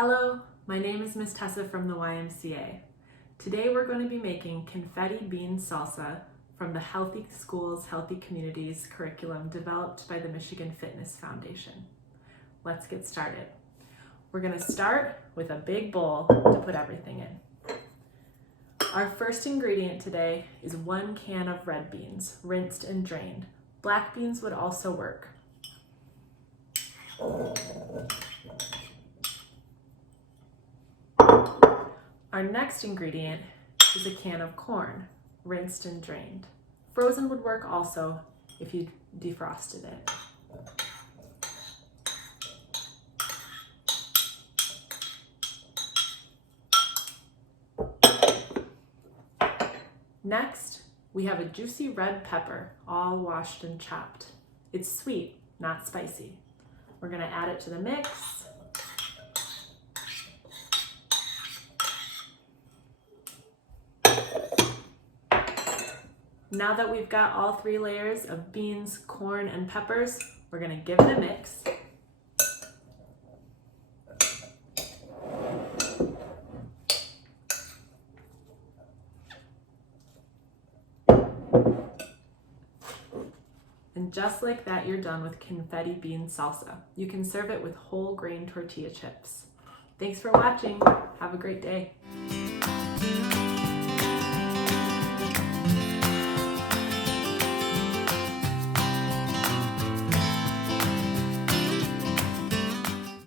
Hello, my name is Miss Tessa from the YMCA. Today we're going to be making Confetti Bean Salsa from the Healthy Schools, Healthy Communities curriculum developed by the Michigan Fitness Foundation. Let's get started. We're going to start with a big bowl to put everything in. Our first ingredient today is 1 can of red beans, rinsed and drained. Black beans would also work. Our next ingredient is a can of corn, rinsed and drained. Frozen would work also if you defrosted it. Next, we have a juicy red pepper, all washed and chopped. It's sweet, not spicy. We're going to add it to the mix. Now that we've got all 3 layers of beans, corn, and peppers, we're going to give it a mix. And just like that, you're done with Confetti Bean Salsa. You can serve it with whole grain tortilla chips. Thanks for watching. Have a great day.